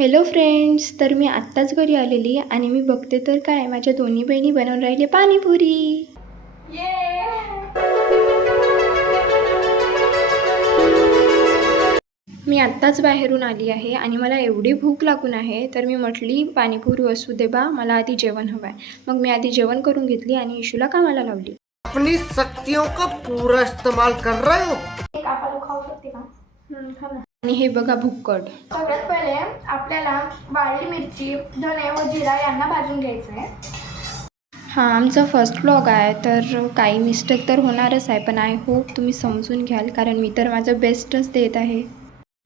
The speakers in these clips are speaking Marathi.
हॅलो फ्रेंड्स, तर मी आत्ताच घरी आलेली आणि मी बघते तर काय माझ्या दोन्ही बहिणी बनवून राहिले पाणीपुरी. मी आत्ताच बाहेरून आली आहे आणि मला एवढी भूक लागून आहे, तर मी म्हटली पाणीपुरी असू दे बा, मला आधी जेवण हवं आहे. मग मी आधी जेवण करून घेतली आणि इशूला कामाला लावली. अपनी शक्तियों का पूरा इस्तेमाल कर रहे हो. एक आपाला खाऊ शकते का? आणि हे बघा भुक्कड. सगळ्यात पहिले आपल्याला वाळली मिरची, धने व जिरा यांना भाजून घ्यायचं आहे. हां, आमचा फर्स्ट व्लॉग आहे, तर काही मिस्टेक तर होणारच आहे, पण आय होप तुम्ही समजून घ्याल, कारण मी तर माझं बेस्टच देत आहे.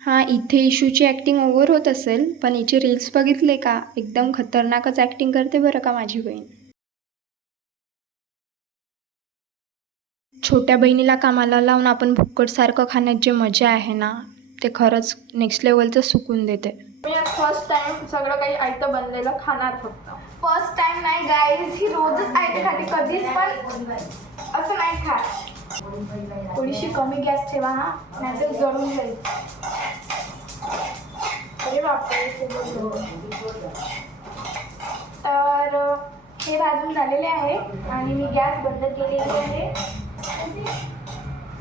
हां, इथे इशूची ॲक्टिंग ओव्हर होत असेल, पण हिचे रील्स बघितले का? एकदम खतरनाकच ॲक्टिंग करते बरं का माझी बहीण. छोट्या बहिणीला कामाला लावून आपण भुक्कडसारखं खाण्यात जे मजा आहे ना, ते खरंच नेक्स्ट लेवलचं सुकून देते. मी फर्स्ट टाइम सगळं काही आयतं बनलेलं खाणार फक्त. फर्स्ट टाइम नाही गाईज, ही रोजच आयते खाते, कधीच पण असं नाही खात. थोडीशी कमी गॅस ठेवा हा, नाहीतर जळून जाईल. अरे बापरे. तर हे भाजून झालेले आहे आणि मी गॅस बंद केलेली आहे.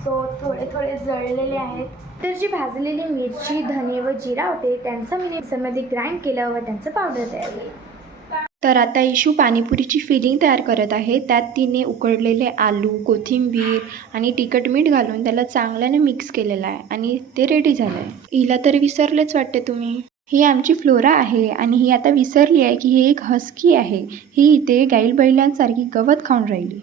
सो थोडे थोडे जळलेले आहेत. तर जी भाजलेली मिरची, धने व जिरा होते त्यांचं मी मिक्सरमध्ये ग्राइंड केलं व त्यांचं पावडर तयार केलं. तर आता इशू पाणीपुरीची फिलिंग तयार करत आहे. त्यात तिने उकडलेले आलू, कोथिंबीर आणि तिखट मीठ घालून त्याला चांगल्याने मिक्स केलेलं आहे आणि ते रेडी झालं आहे. हिला तर विसरलेच वाटते तुम्ही. ही आमची फ्लोरा आहे आणि ही आता विसरली आहे की ही एक हस्की आहे. ही इथे गाईल बैलांसारखी गवत खाऊन राहिली.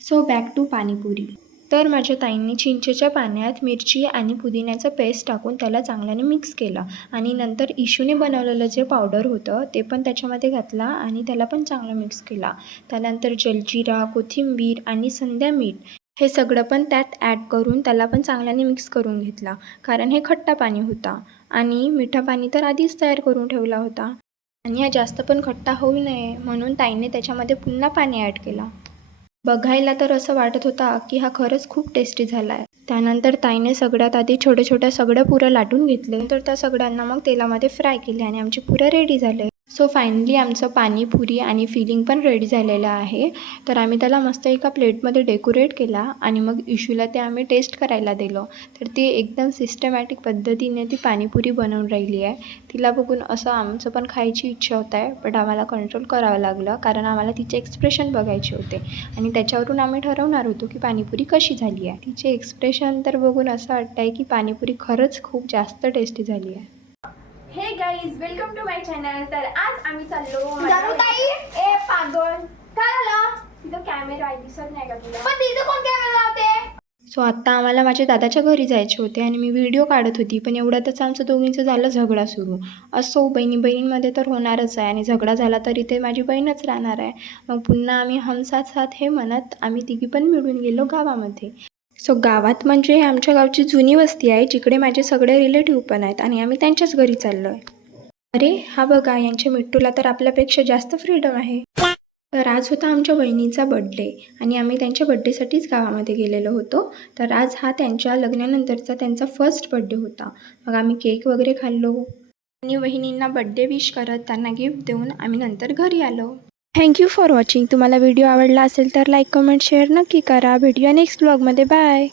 So back to panipuri. तर माझ्या ताईंनी चिंचेच्या पाण्यात मिरची आणि पुदिन्याचं पेस्ट टाकून त्याला चांगल्याने मिक्स केलं आणि नंतर इशूने बनवलेलं जे पावडर होतं ते पण त्याच्यामध्ये घातला आणि त्याला पण चांगलं मिक्स केला. त्यानंतर जलजिरा, कोथिंबीर आणि संध्या मीठ हे सगळं पण त्यात ॲड करून त्याला पण चांगल्याने मिक्स करून घेतला, कारण हे खट्टा पाणी होता आणि मिठा पाणी तर आधीच तयार करून ठेवला होता आणि हा जास्त पण खट्टा होऊ नये म्हणून ताईने त्याच्यामध्ये पुन्हा पाणी ॲड केला. बघायला तर असं वाटत होता की हा खरंच खूप टेस्टी झाला आहे. त्यानंतर ताईने सगळ्यात आधी छोट्या सगळ्या पुऱ्या लाटून घेतले, नंतर त्या सगळ्यांना मग तेलामध्ये फ्राय केले आणि आमची पुऱ्या रेडी झाले. सो फायनली आमचं पाणीपुरी आणि फिलिंग पण रेडी झालेलं आहे. तर आम्ही त्याला मस्त एका प्लेटमध्ये डेकोरेट केला आणि मग इशूला ते आम्ही टेस्ट करायला दिलं. तर ती एकदम सिस्टमॅटिक पद्धतीने ती पाणीपुरी बनवून राहिली आहे. तिला बघून असं आमचं पण खायची इच्छा होत आहे, बट आम्हाला कंट्रोल करावं लागलं, कारण आम्हाला तिचे एक्सप्रेशन बघायचे होते आणि त्याच्यावरून आम्ही ठरवणार होतो की पाणीपुरी कशी झाली आहे. तिचे एक्सप्रेशन तर बघून असं वाटतं आहे की पाणीपुरी खरंच खूप जास्त टेस्टी झाली आहे. Hey guys, welcome to my channel. तर आज आम्ही चाललो ए पागल काय झालं, तिथं कॅमेरा आहे दिसत नाही का तुला? पण तिथं कोण कॅमेरा लावते? सो आत्ता आम्हाला माझ्या दादाच्या घरी जायचे होते आणि मी व्हिडिओ काढत होती, पण एवढ्यातच आमचं दोघींचं झालं झगडा सुरू. असो, बहिणींमध्ये तर होणारच आहे आणि झगडा झाला तरी ते माझी बहीणच राहणार आहे. मग पुन्हा आम्ही हम साथ साथ हे म्हणत आम्ही तिघी पण मिळून गेलो गावामध्ये. सो गावात म्हणजे आमच्या गावची जुनी वस्ती आहे, जिकडे माझे सगळे रिलेटिव्ह पण आहेत आणि आम्ही त्यांच्याच घरी चाललो आहे. अरे हा बघा, यांच्या मिट्टूला तर आपल्यापेक्षा जास्त फ्रीडम आहे. तर आज होता आमच्या बहिणीचा बड्डे आणि आम्ही त्यांच्या बड्डेसाठीच गावामध्ये गेलेलो होतो. तर आज हा त्यांच्या लग्नानंतरचा त्यांचा फर्स्ट बड्डे होता. मग आम्ही केक वगैरे खाल्लो आणि बहिणींना बड्डे विश करत त्यांना गिफ्ट देऊन आम्ही नंतर घरी आलो. Thank you for watching. तुम्हाला व्हिडिओ आवडला असेल तर लाईक, कमेंट, शेअर नक्की करा. भेटूया नेक्स्ट व्लॉगमध्ये. बाय.